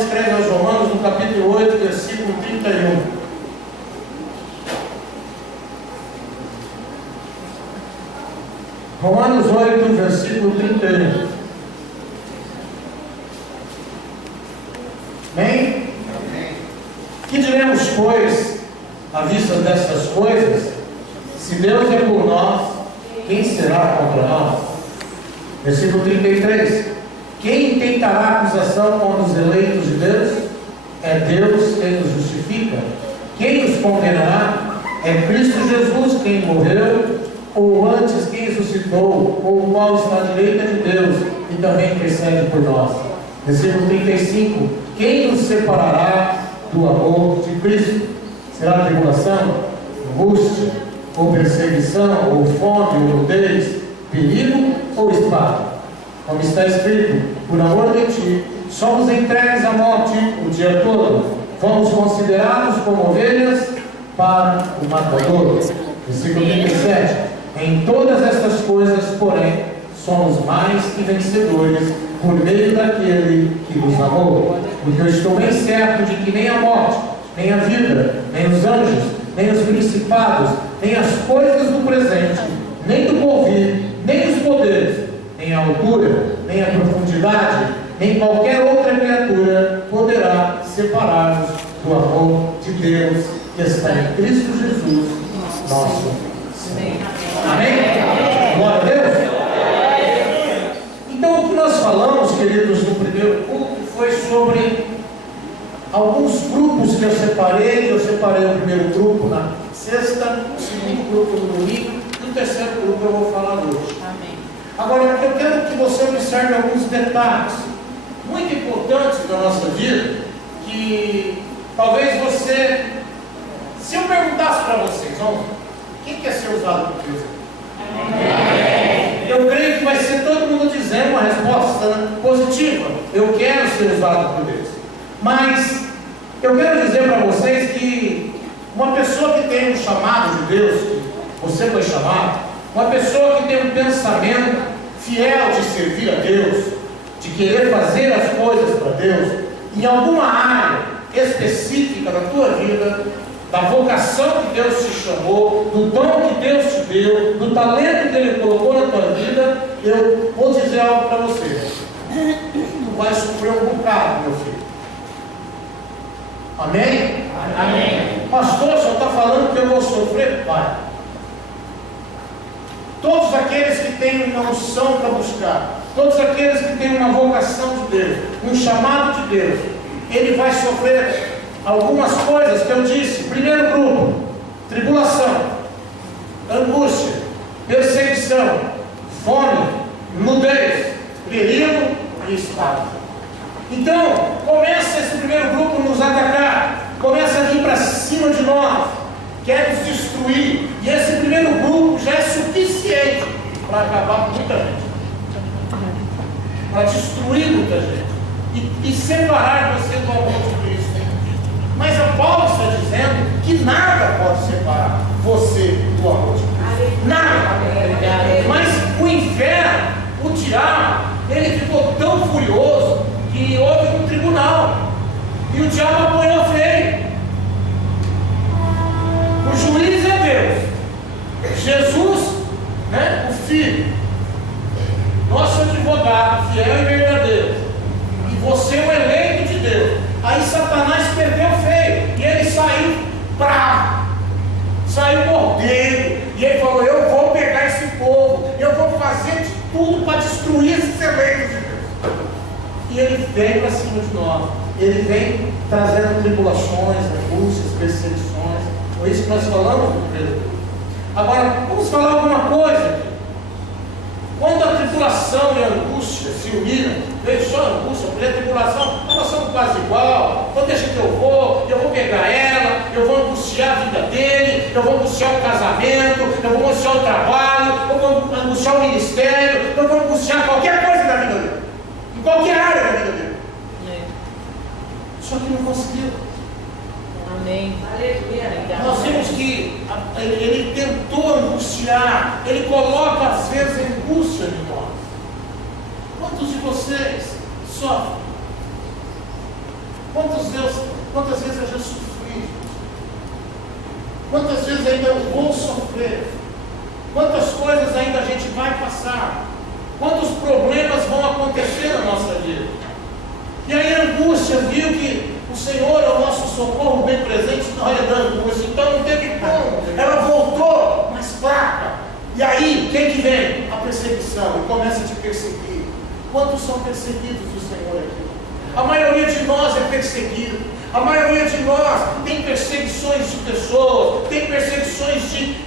escreve aos Romanos, no capítulo 8, versículo 31. Romanos 8, versículo 31. Amém? Que diremos, pois, à vista dessas coisas? Se Deus é por nós, quem será contra nós? Versículo 33. Quem intentará acusação contra os eleitos de Deus? É Deus quem os justifica. Quem os condenará? É Cristo Jesus quem morreu, ou antes quem ressuscitou, ou o qual está à direita de Deus e também intercede por nós. Versículo 35. Quem nos separará do amor de Cristo? Será tribulação, angústia, ou perseguição, ou fome, ou nudez, perigo ou espada? Como está escrito, por amor de ti, somos entregues à morte o dia todo, fomos considerados como ovelhas para o matador. Versículo 37. Em todas estas coisas, porém, somos mais que vencedores por meio daquele que nos amou. Porque eu estou bem certo de que nem a morte, nem a vida, nem os anjos, nem os principados, nem as coisas do presente, nem do porvir, nem os poderes, nem a altura, nem a profundidade, nem qualquer outra criatura poderá separar-nos do amor de Deus que está em Cristo Jesus, nosso Senhor. Amém? Glória a Deus. Então, o que nós falamos, queridos, no primeiro culto foi sobre alguns grupos que eu separei. Eu separei o primeiro grupo na sexta, o segundo grupo no domingo e o terceiro grupo eu vou falar hoje. Amém. Agora, eu quero que você observe alguns detalhes muito importantes da nossa vida, que talvez você, se eu perguntasse para vocês, quem quer ser usado por Deus? Eu creio que vai ser todo mundo dizendo uma resposta positiva. Eu quero ser usado por Deus. Mas eu quero dizer para vocês que uma pessoa que tem um chamado de Deus, você foi chamado, uma pessoa que tem um pensamento fiel de servir a Deus, de querer fazer as coisas para Deus, em alguma área específica da tua vida, da vocação que Deus te chamou, do dom que Deus te deu, do talento que Ele colocou na tua vida, eu vou dizer algo para você. Tu vai sofrer um bocado, meu filho. Amém? Amém. Pastor, o senhor está falando que eu vou sofrer? Vai. Todos aqueles que têm uma unção para buscar, todos aqueles que têm uma vocação de Deus, um chamado de Deus, ele vai sofrer algumas coisas que eu disse. Primeiro grupo: tribulação, angústia, perseguição, fome, nudez, perigo e espada. Então, começa esse primeiro grupo a nos atacar, começa a vir para cima de nós, quer nos destruir, e esse primeiro grupo já é suficiente para acabar com muita gente, para destruir muita gente e separar você do amor de Cristo. Mas a Paulo está dizendo que nada pode separar você do amor de Cristo. Nada. Mas o inferno, o diabo, ele ficou tão furioso que houve um tribunal. E o diabo apanhou feio. O juiz é Deus. Jesus, o Filho, nosso advogado, fiel e verdadeiro. E você é o eleito de Deus. Aí Satanás perdeu feio, e ele saiu bravo, saiu mordendo, e ele falou: eu vou pegar esse povo, eu vou fazer de tudo para destruir esses eleitos de Deus. E ele vem para cima de nós, ele vem trazendo tribulações, angústias, perseguições. Foi isso que nós falamos no primeiro. Agora, vamos falar alguma coisa aqui. Quando a tribulação e a angústia se uniram, veio só a angústia, a tribulação, nós somos quase igual. Então deixa que eu vou pegar ela, eu vou angustiar a vida dele, eu vou angustiar o casamento, eu vou angustiar o trabalho, eu vou angustiar o ministério, eu vou angustiar qualquer coisa da vida dele, em qualquer área da vida dele. Só que não conseguiu. Amém. Nós vimos que ele tentou angustiar, ele coloca às vezes angústia em nós. Quantos de vocês sofrem? Quantas vezes eu já sofri? Quantas vezes ainda eu vou sofrer? Quantas coisas ainda a gente vai passar? Quantos problemas vão acontecer na nossa vida? E aí a angústia viu que o Senhor é o nosso socorro bem presente na hora da angústia. Então não teve como. Ela voltou mais fraca. E aí, quem que vem? A perseguição. E começa a te perseguir. Quantos são perseguidos do Senhor aqui? A maioria de nós é perseguido. A maioria de nós tem perseguições de pessoas, tem perseguições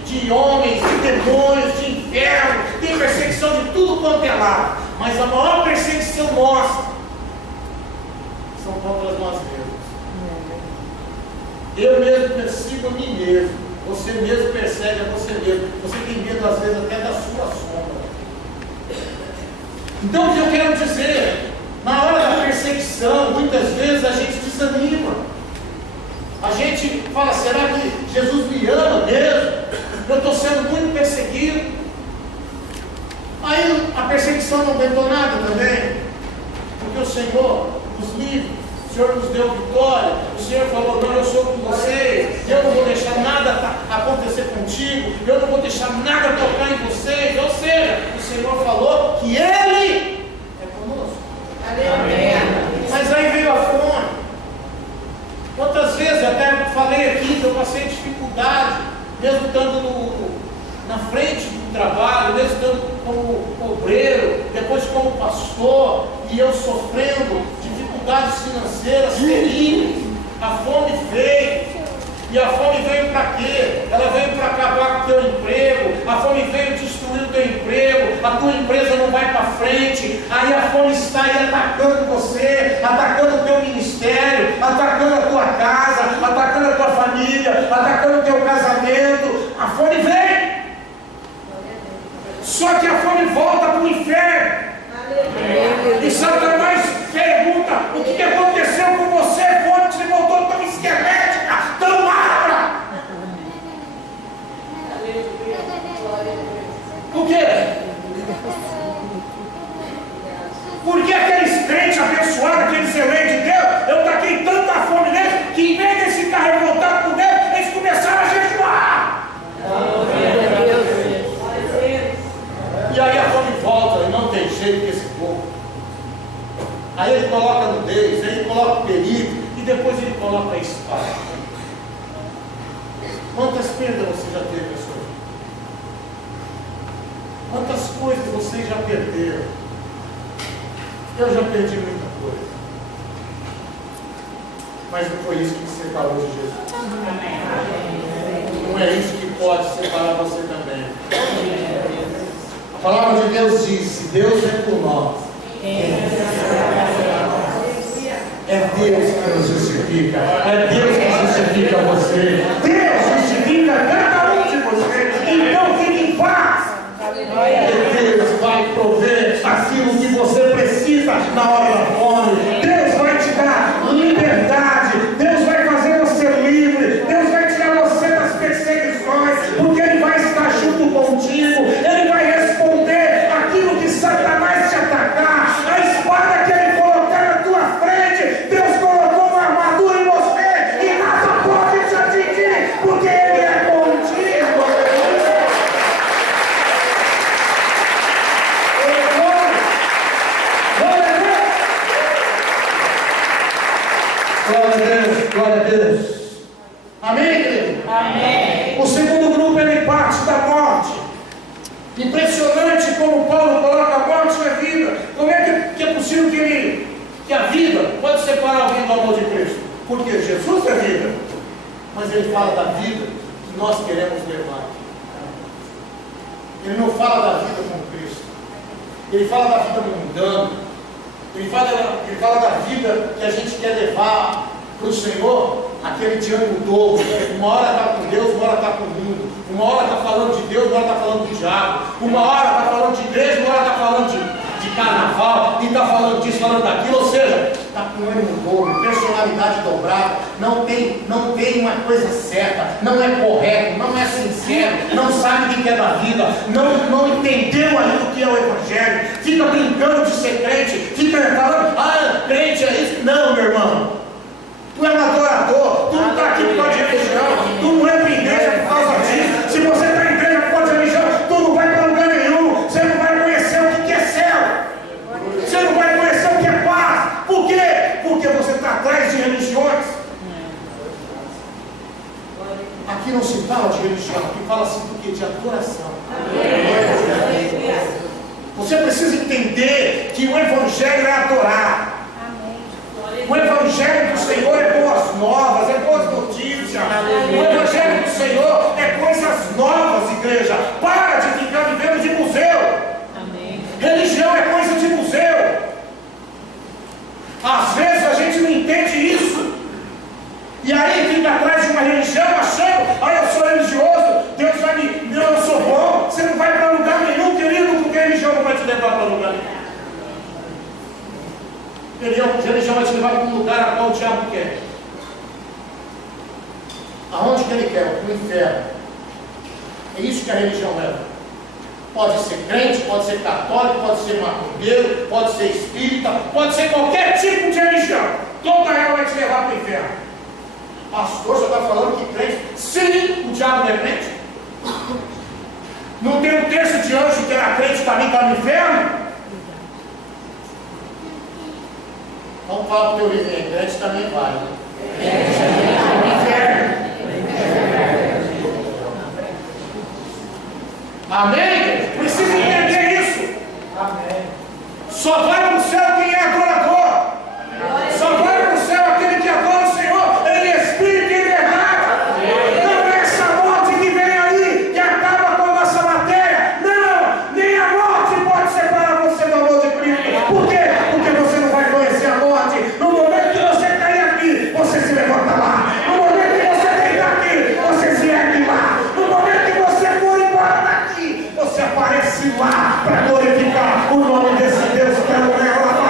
de homens, de demônios, de inferno, tem perseguição de tudo quanto é lado. Mas a maior perseguição nossa são contra nós mesmos. Eu mesmo persigo a mim mesmo. Você mesmo persegue a você mesmo. Você tem medo às vezes até da sua sombra. Então o que eu quero dizer? Na hora da perseguição, muitas vezes a gente desanima. A gente fala, será que Jesus me ama mesmo? Eu estou sendo muito perseguido. Aí a perseguição não aguentou nada também. Porque o Senhor nos livra, o Senhor nos deu vitória. O Senhor falou, não, eu sou com vocês. Eu não vou deixar nada acontecer contigo. Eu não vou deixar nada tocar em vocês. Ou seja, o Senhor falou que Ele é conosco. Amém. Mas aí veio a fome. Quantas vezes, eu até falei aqui, que eu passei dificuldade, mesmo estando na frente do trabalho, mesmo estando como obreiro, depois como pastor, e eu sofrendo dificuldades financeiras terríveis. A fome veio. E a fome veio para quê? Ela veio para acabar com o teu emprego. A fome veio destruir o teu emprego. A tua empresa não vai para frente. Aí a fome está aí atacando você, atacando o teu ministério, atacando a tua casa, atacando a tua família, atacando o teu casamento. A fome vem. Só que a fome volta para o inferno. E Satanás pergunta: o que aconteceu com você? Fome te voltou tão esquelética, tão magra. Por quê? Porque aqueles crentes abençoados, aqueles eleitos de Deus, eu taquei tanta fome neles, que em vez de ficar revoltados com Deus, eles começaram a jejuar. E aí a fome volta, e não tem jeito com esse povo. Aí ele coloca nudez, aí ele coloca o perigo, e depois ele coloca a espada. Quantas perdas você já teve, pessoal? Quantas coisas você já perdeu? Eu já perdi muita coisa. Mas não foi isso que me separou de Jesus. Não é isso que pode separar você também. A palavra de Deus diz: se Deus é por nós, é Deus que nos justifica. É Deus que justifica você. Deus justifica cada um de vocês. Então fique em paz. Deus vai prover aquilo que você precisa na hora da fome. Deus vai te dar liberdade. Deus vai fazer você livre. Deus vai tirar você das perseguições, porque Ele vai estar junto contigo. Ele vai responder aquilo que Satanás te atacar. A espada que Ele colocar na tua frente, Deus colocou uma armadura em você, e nada pode te atingir, porque Ele é contigo. Glória a Deus, glória a Deus. Amém, querido? Amém. O segundo grupo, ele parte da morte. Impressionante como Paulo coloca a morte na vida. Como é que é possível que a vida pode separar alguém do amor de Cristo? Porque Jesus é vida, mas ele fala da vida que nós queremos levar. Ele não fala da vida com Cristo. Ele fala da vida mundana. Ele fala da vida que a gente quer levar para o Senhor, aquele triângulo todo. Uma hora está com Deus, uma hora está com o mundo. Uma hora está falando de Deus, uma hora está falando do diabo. Uma hora está falando de igreja, uma hora está falando de carnaval. E está falando disso, falando daquilo. Ou seja, está com o ânimo dobro, personalidade dobrada. Não tem uma coisa certa. Não é correto, não é sincero. Não sabe o que é da vida. Não entendeu ainda o que é o Evangelho. Fica brincando de ser crente. Fica falando, crente é isso. Não, meu irmão. Aqui não se fala de religião, aqui fala-se do que? De adoração. Você precisa entender que o Evangelho é adorar. O Evangelho do Senhor é boas novas, é boas notícias. O Evangelho do Senhor é coisas novas, igreja. Para de ficar vivendo de museu. Amém. Religião é coisa de museu. Às vezes a gente não entende isso. E aí fica atrás de uma religião achando, eu sou religioso, Deus vai me. Não, eu sou bom. Você não vai para lugar nenhum, querido, porque a religião não vai te levar para lugar nenhum. A religião vai te levar para um lugar a qual o diabo quer. Aonde que ele quer? Para o inferno. É isso que a religião leva. Pode ser crente, pode ser católico, pode ser macumbeiro, pode ser espírita, pode ser qualquer tipo de religião. Toda ela vai te levar para o inferno. Pastor, você está falando que crente? Sim, o diabo não é crente. Não tem um terço de anjo que era crente também está no inferno? Vamos falar para o teu vizinho, crente também vai. Inferno. Amém? Precisa entender isso. Amém. Só vai para o céu quem é adorador. Só vai para o céu aquele que adora o Senhor em espírito e em verdade. Não é essa morte que vem aí, que acaba com a nossa matéria. Não, nem a morte pode separar você do amor de Cristo. Por quê? Porque você não vai conhecer a morte. No momento que você cair aqui, você se levanta lá. No momento que você deitar aqui, você se ergue lá. No momento que você for embora daqui, você aparece lá para glorificar o nome desse Deus que é o meu pastor.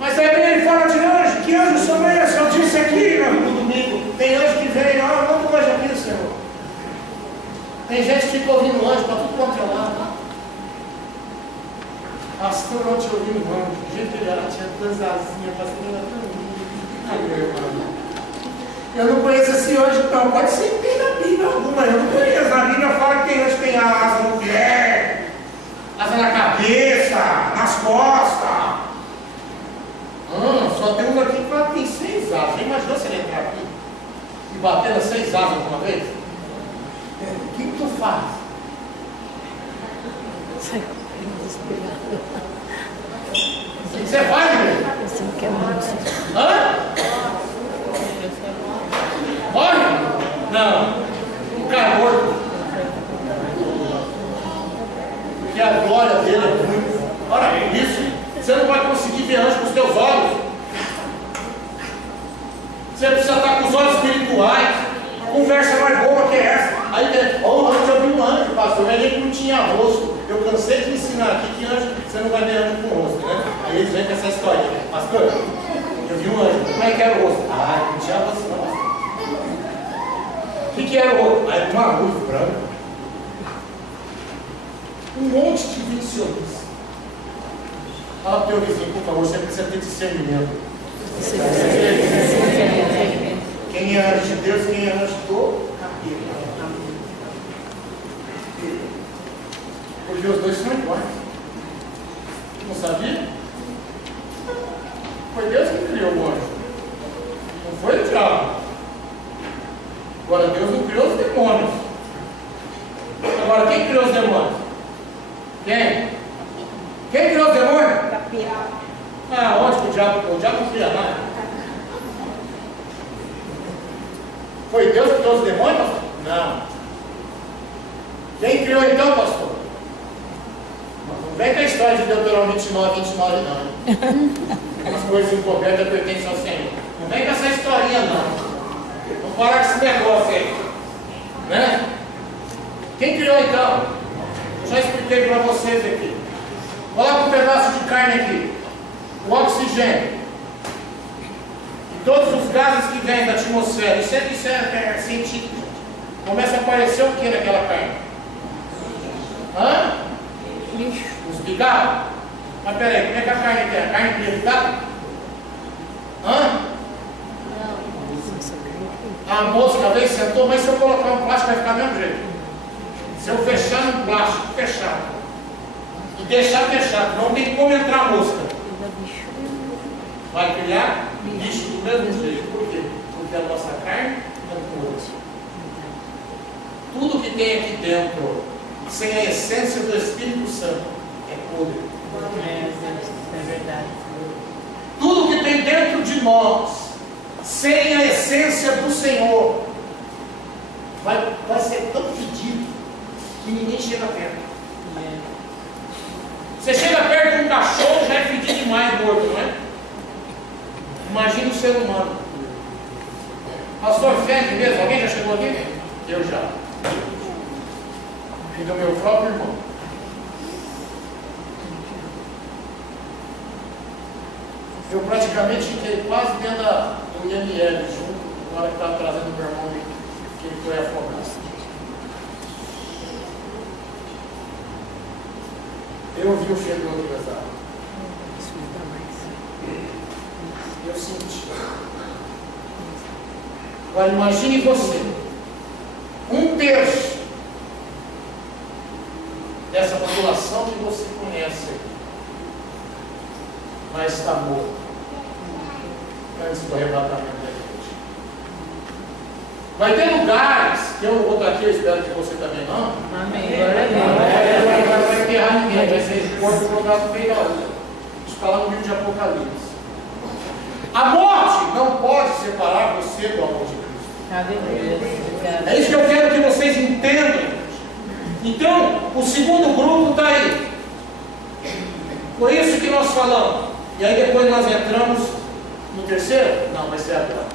Mas aí ele fala de anjo. Que anjos são esses? Eu disse aqui no domingo. Tem anjo que vem, vamos hoje aqui, Senhor. Tem gente que fica ouvindo anjo para tudo quanto é lado. Pastor, ontem eu ouvi um anjo. Do jeito que ele era, tinha duas asinhas, pastor, era tão lindo. Ai, meu irmão. Eu não conheço esse anjo, não. Pode ser que tem na Bíblia alguma. Eu não conheço. A Bíblia fala que tem anjo que tem a asa no pé, asa na cabeça, nas costas. Só tem um aqui que tem 6 asas. Imagina se ele entrar aqui e bater nas 6 asas uma vez? O que tu faz? O que você faz, meu? Você não quer muito. Hã? Morre? Não. O cara é morto. Porque a glória dele é muito. Ora, isso. Você não vai conseguir ver anjo com os teus olhos. Você precisa estar com os olhos espirituais. Conversa mais boa que essa. Aí, ontem eu vi um anjo, pastor, mas ele não tinha rosto. Eu cansei de ensinar aqui que anjo, você não vai ver anjo com rosto, né? Aí eles vêm com essa história. Pastor, eu vi um anjo. Como é que era o rosto? Não tinha rosto não. O que era o rosto? Era uma luz branca. Um monte de invencionistas. Fala para o teu vizinho, por favor, você precisa ter discernimento. Quem é anjo de Deus, quem é anjo do capeta. Porque os dois são iguais. Não sabia? Foi Deus que criou o anjo. Não foi o diabo. Agora Deus não criou os demônios. Agora quem criou os demônios? Quem? Quem criou os demônios? Onde que o diabo não cria nada? Foi Deus que criou os demônios? Não. Quem criou então, pastor? Não vem com a história de Deuteronômio 29, não. As coisas encobertas pertencem ao Senhor. Não vem com essa historinha, não. Vamos parar com esse negócio aí. Né? Quem criou então? Eu já expliquei para vocês aqui. Coloca um pedaço de carne aqui. O oxigênio. E todos os gases que vêm da atmosfera. Isso é científico. Começa a aparecer o que naquela carne? Lixo. Os bigatos? Mas peraí, como é que a carne é? A carne cria bigado? A mosca veio, sentou, mas se eu colocar um plástico vai ficar do mesmo jeito. Se eu fechar no plástico fechado e deixar fechado, não tem como entrar mosca. Vai criar bicho do mesmo jeito. Por quê? Porque a nossa carne é pura. Tudo que tem aqui dentro, sem a essência do Espírito Santo, é podre. É verdade. Tudo que tem dentro de nós, sem a essência do Senhor, vai ser tão fedido que ninguém chega perto. Você chega perto de um cachorro, já é fedido demais, morto, não é? Imagina o ser humano. Pastor, fede mesmo? Alguém já chegou aqui? Eu já. E do meu próprio irmão. Eu praticamente fiquei quase dentro do IML junto, na hora que estava trazendo o meu irmão que ele foi afogado. Eu vi o fedor de pesado. Eu senti. Agora imagine você, 1/3 dessa população que você conhece, mas está morto antes do arrebatamento da gente. Vai ter lugares, que eu não vou estar aqui, eu espero que você também não. Amém. Não vai enterrar ninguém, vai ser corpo jogado no meio da rua. Isso está lá no livro de Apocalipse. A morte não pode separar você do amor de Cristo. Aleluia. É isso que eu quero que vocês entendam. Então, o segundo grupo está aí. Por isso que nós falamos. E aí depois nós entramos no terceiro? Não, vai ser agora.